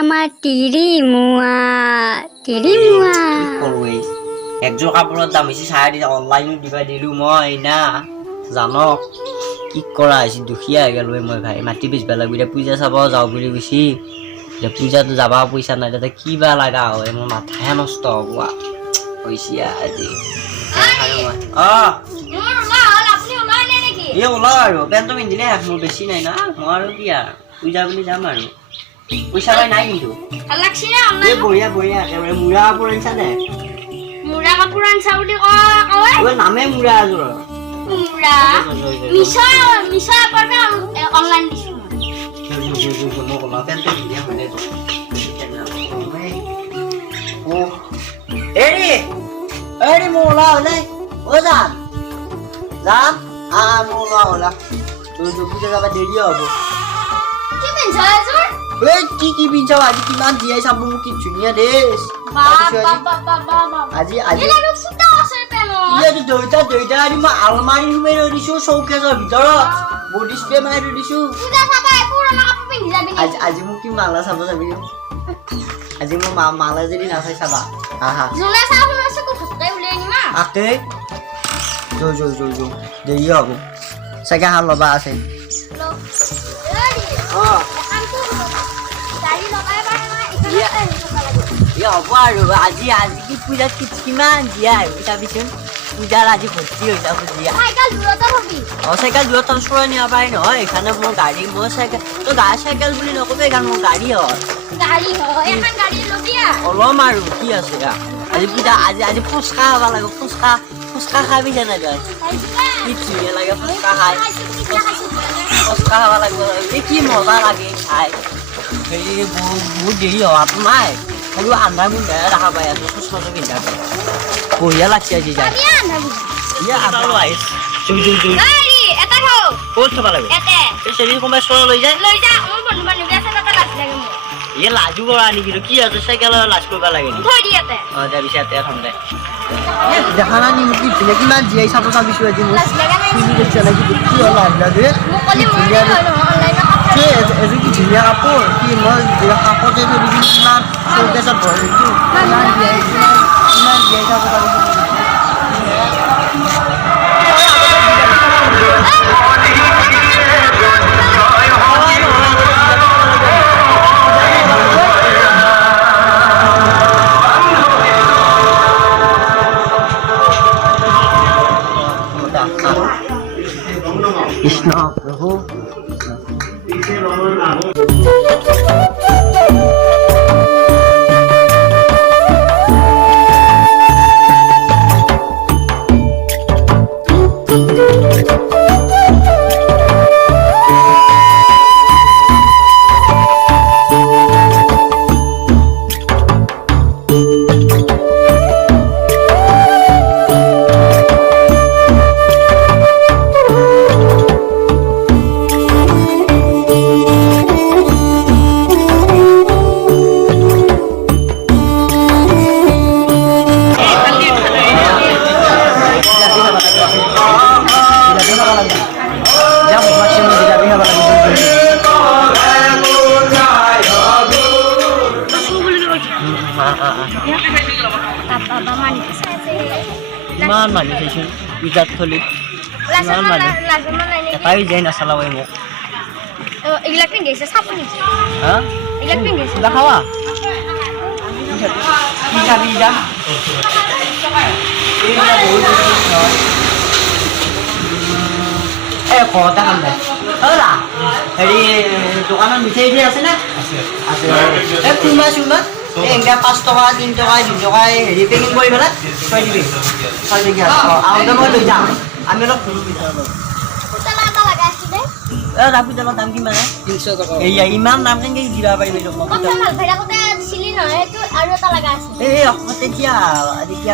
আমাৰ তিৰি মুয়া কৰোঁ একযোৰ কাপোৰৰ দাম হৈছে 4.5 অনলাইনত দিবা দিলোঁ মই না জানক কি কৰা হৈছে দুখীয়া হৈ গ'লো মই ভাই মাটি বেচিব লাগিব এতিয়া পূজা চাব যাওঁ বুলি কৈছি এতিয়া পূজাটো যাব পইচা নাই তাতে কিবা লগা হয় মোৰ মাথাহে নষ্ট হ'ব হৈছে আজি ওলাও আৰু পেণ্টটো পিন্ধিলে মোৰ বেছি নাই না মই আৰু কি আৰু পূজা বুলি যাম আৰু পইচা নাই কিন্তু বঢ়িয়া বঢ়িয়া একেবাৰে মূৰা কাপোৰ আনিছা দে মুৰা কাপোৰ আনছা বুলি কয় নামে মূৰা এযোৰ মুৰা মিছা পাৰবে অনলাইন দিছো এৰি মোৰ ওলা ওলাই অ যাম যাম মোৰ ওলা ওলা তোৰ পূজা যাবা দেৰি হ'ব কি পিন্ধছা এযোৰ কি পিন্ধাও আজি কিমান জীয়াই চাব মোক কি ধুনীয়া ড্ৰেছ আজি দৈতা আনি মই আলমাৰি সোমাই ৰৈ দিছো চৌকেছৰ ভিতৰত বহুত ডিছপ্লে মাৰি ৰৈ দিছো আজি মোক কি মালা চাব যাবি আজি মোৰ মালা যদি নাচাই চাবা আকে দেৰি হ'ব চাগে হাল ল'বা আছে হ'ব আৰু আজি কি পূজাত কিমান জীয়াই চাবিচোন পূজাৰ আজি ভৰ্তি হৈ যাব জীয়া চাইকেল দূৰত চলাই নিব পাৰি নহয় এইখানে মোৰ গাড়ী মই চাইকেল তই চাইকেল বুলি নকবি এইখন মোৰ গাড়ী হয় অলম আৰু কি আছে আজি পূজা আজি ফুচকা খাব লাগে ফুচকা খাবি জানাই তই কি ধুনীয়া লাগে ফুচকা খাই ফুচকা খাব লাগিব কি মজা লাগে খাই হেৰি বহুত দেৰি হোৱাটো নাই আৰু আন্ধাৰ মুন্ধাৰ দেখা পাই আছো ফুচকাটো পিন্ধা বঢ়িয়া লাগছে আজি যাই ক'ত থব লাগে চেনি কোনোবাই চৰ লৈ যায় লাজু কৰা নেকি কি আছে চাইকেলৰ লাজ কৰিব লাগে নেকি দেখা নাই মোক কি ধুনীয়া কিমান জীয়াই চাব চাবিছো আজি মোক কি হ'ল লাজ লাগে এযোৰ কি ধুনীয়া কাপোৰ কি মই কাপোৰতে থৈ দিছোঁ কিমান চৌকেছত ভৰাই দিছোঁ কিমান জীয়াই চাব পাৰিছোঁ কৃষ্ণ প্ৰভু ইমান মানুহ চাইছোঁ পূজাত থলীত ইমান মানুহ এটাই যাই নাচালাব মোক এইবিলাক পিন্ধিছে চাব নেকি হা এইবিলাক পিন্ধিছে কিবা খাৱা কি খাবি যা ঘৰতে খাম দে হেৰি দোকানত মিঠাই দি আছে নে আছে কোনোবা চোনোবা এনেকৈ 5 টকা 3 টকা 2 টকা হেৰি পেকিং কৰি পেলাই থৈ দিবি আহোঁতে মই লৈ যাম আমি অলপ পুতলাৰ দাম কিমান 300 টকা ইমান দাম কেনেকৈ দিবা পাৰিবি তেতিয়া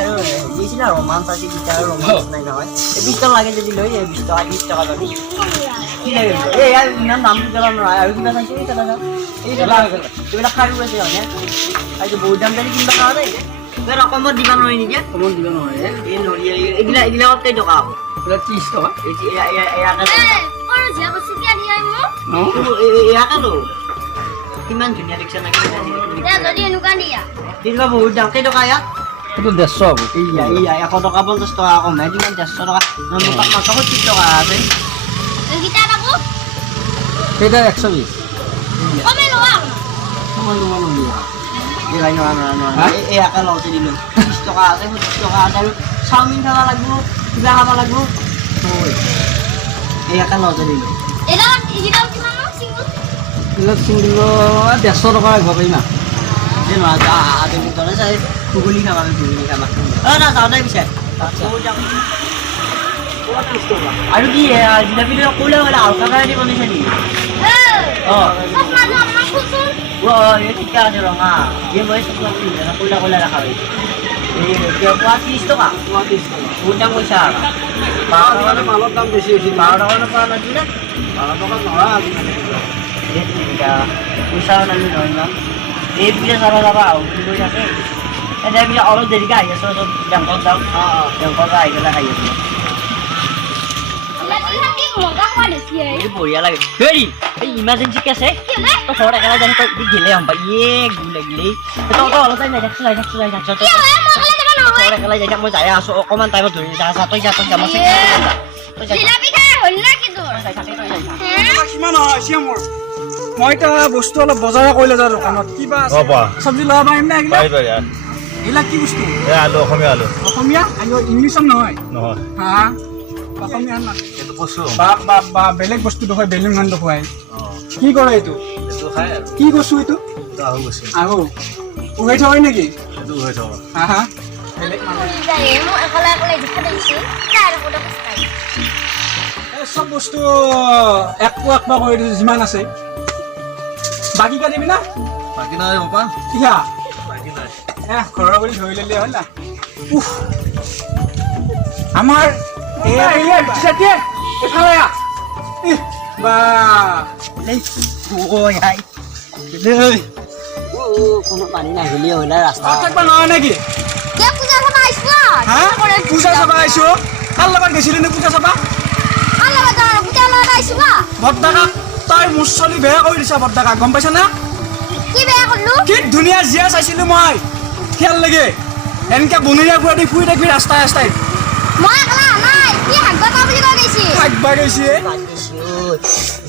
আৰু দিছিল আৰু ৰোমাঞ্চ আছিল তেতিয়া আৰু ৰোমাঞ্চ নাই নহয় 20 টকা লাগে যদি লৈ 20 টকা 30 টকা ল'বি কি লাগে ইয়াৰ ইমান দাম পুতলা নহয় আৰু কিবা চাইছে এইবিলাক খাৰু আছে হয়নে আৰু বহুত দাম দালি কিনিব খাওঁ নাই অকমত দিব নোৱাৰি নেকি অকমত দিব নোৱাৰে এই নৰিয়া এইবিলাকত কেই টকা হ'ব 30 টকা ইয়াকে লো কিমান ধুনীয়া দেখিছা না এতিয়া যদি এনেকুৱা দিয়া দিবা বহুত দাম কেইটকা ইয়াত এইটো 150 হ'ব এইয়া 100 টকা 50 টকা কমাই দিমান 150 টকা মোটাত 70 টকা আছে এইকেইটা আকৌ সেইটা 120 কমে লোৱা এই একা লওঁতে দিলোঁ 30 টকা আছে 30 টকা আছে আৰু চাওমিন খাব লাগিব কিবা খাব লাগিব এই একা লওঁতে দিলোঁ এইকেইটা কিমান চিংগুল এইবিলাক চিংগুল 150 টকা লাগিব ইমান যে নহয় আধা ভিতৰে চাই ঘুগুনি খাবা ঘুগুনি খাবা না যাওঁ নাই পিছে আৰু কি জিলাপিটো ক'লে হ'লে হালকা কাৰণে বনাইছে নেকি অঁ এই ঠিকে আছে ৰঙা এই মই ক'লা ক'লা ৰাখা হৈছে এই পোৱা 30 টকা বহুত দাম পইচা 12 টকা মালৰ দাম বেছি হৈছে 12 টকা নোপোৱা নাছিল নে 12 টকা নহয় পইচা নালি নহয় ইমান এই পিছে চাব যাবা আৰু কি কৰি থাকে এতিয়া পিছে অলপ দেৰিকৈ আহি আছোঁ বেংকত যাওঁ বেংকৰ আহি পেলাই খাই আছোঁ এই বঢ়িয়া লাগে হেৰি এই ইমাৰ্জেঞ্চি কেছে তই ঘৰত একেবাৰে জানি তই গেলে হম ইয়ে গু লাগিলেই তই অলপ টাইম যাই থাকছোঁ ঘৰত একেবাৰে যাই থাক মই যাই আছোঁ অকণমান টাইমত ধৰি যা তই যা মই কিমান হৈছে মোৰ মই এতিয়া বস্তু অলপ বজাৰ কৰিলে যাওঁ দোকানত কিবা চব্জি ল'ব পাৰিম নে এইবিলাক কি বস্তু আলু অসমীয়া আলু অসমীয়া ইংলিছত নহয় নহয় হা অসমীয়া এইটো কচু বা বেলেগ বস্তু দেখুৱাই বেলুন মান দেখুৱাই কি কৰে এইটো এইটো খাই আৰু কি কচু এইটো আহু কচু আহু উঘাই থয় নেকি এইটো হৈ থব হা হা বেলেগ চব বস্তু এক পোৱা কৰি দিছোঁ যিমান আছে বাকী কাটিবি না বাকী নাই বাপা কিয়া বাকী নাই ঘৰৰ বুলি ধৰি ল'লে হ'ল না আমাৰ এফালে বা কোনো পানী নাহিলেই হ'ল ৰাস্তা থাকিব নহয় নেকি পূজা চাবা আহিছো কাৰ লগত গৈছিলি নে পূজা চাবা বৰ্তাকাক তই মোৰ চলি বেয়া কৰি দিছা বৰ্তাকাক গম পাইছা না কি ধুনীয়া জীয়া চাইছিলো মই খেল লাগে এনেকে বনৰীয়া গুড়া দি ফুৰি থাকিবি ৰাস্তাই ৰাস্তাই আগবা গৈছে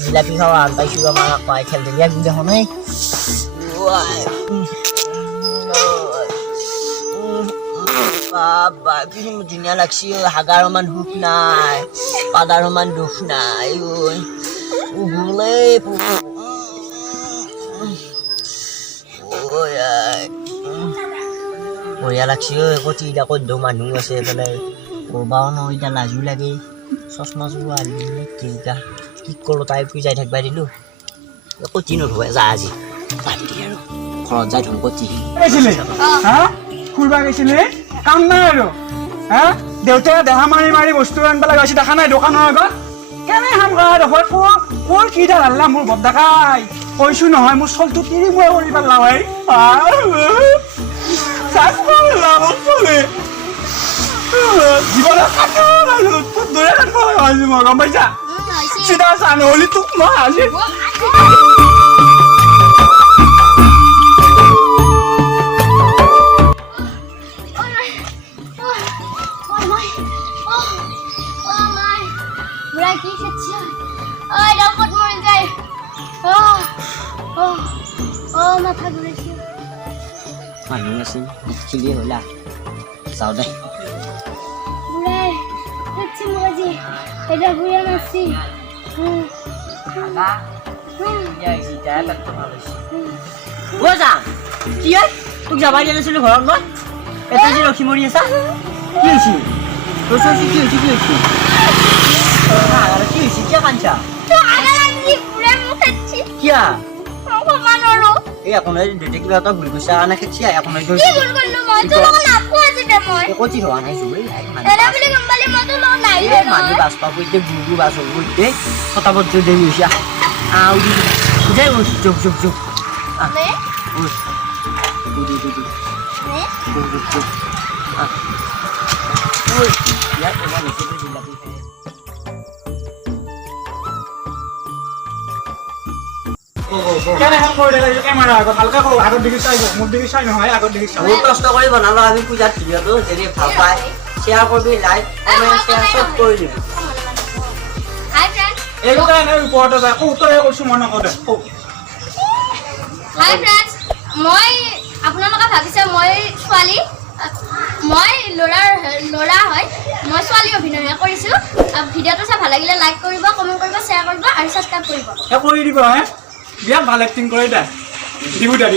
জিলাপি খাওঁ আন পাইছোঁ আমাৰ পাই খেল ধুনীয়া গুড়ি দেখা নাই কিন্তু ধুনীয়া লাগছি হাগাৰ সমান সুখ নাই পাদাৰ সমান দুখ নাই বঢ়িয়া লাগছি কতি এতিয়া ক'ত মানুহ আছে এইফালে ক'বাও ন এতিয়া লাজো লাগে চশমা চশমা আনিলে কি কৰোঁ তাই যাই থাকিবা দিলোঁ কতি নধুৱাই যা আজি পাতি আৰু ঘৰত যাই ধুম কতি ফুৰিব গৈছিলি কাম নাই আৰু হা দেউতাই দেহা মাৰি মাৰি বস্তু আনিব লগা হৈছে দেখা নাই দোকানৰ আগত কেনে কাম কৰা দেখোন ক'ৰ কি দাল হাল্লা মোৰ বদ্দাকাই কৈছোঁ নহয় মোৰ চলটো তিৰি মই কৰি পেলাম জীৱনত গম পাইছা চিধা চা নহ'লে তোক মই আজি মানুহ আছে খেলিয়ে হ'লা যাওঁ দে তোক যাবা দিয়া নাছিলো ঘৰত মই এটা যে ৰখি মৰি আছা কি হৈছে কি হৈছে কিয় কান্দছা কিয়া এই আপোনাৰ দেউতাই কিবা এটা ভুল কৰিছে কাৰণে খেছি আপোনাৰ কচি হোৱা নাই মানুহ বাছ পাব এতিয়া গুৰু বাছ হ'ব এতিয়া ফটাফট জোৰ দেৰি হৈছে যোগ যোগ যোগ কেনেহেন কৰি থাকে কেমেৰা আগত ভালকে কওঁ আগত দেখি চাই মোৰ দেখি চাই নহয় আগত দেখি চাই বহুত কষ্ট কৰি বনালো আমি পূজাত ভিডিঅ'টো যদি ভাল পায় শ্বেয়াৰ কৰিবি লাইক কমেণ্ট শ্বেয়াৰ চব কৰি দিবি হাই ফ্ৰেন্ড এইটো কাৰণে ওপৰতে যায় তই কৈছো মই নকওঁ দে হাই ফ্ৰেন্ডছ মই আপোনালোকে ভাবিছে মই ছোৱালী মই ল'ৰা হয় মই ছোৱালী অভিনয় কৰিছোঁ ভিডিঅ'টো চাই ভাল লাগিলে লাইক কৰিব কমেণ্ট কৰিব শ্বেয়াৰ কৰিব আৰু ছাবস্ক্ৰাইব কৰিব কৰি দিব হে বিৰাট ভাল এক্টিং কৰে দে দিবু দে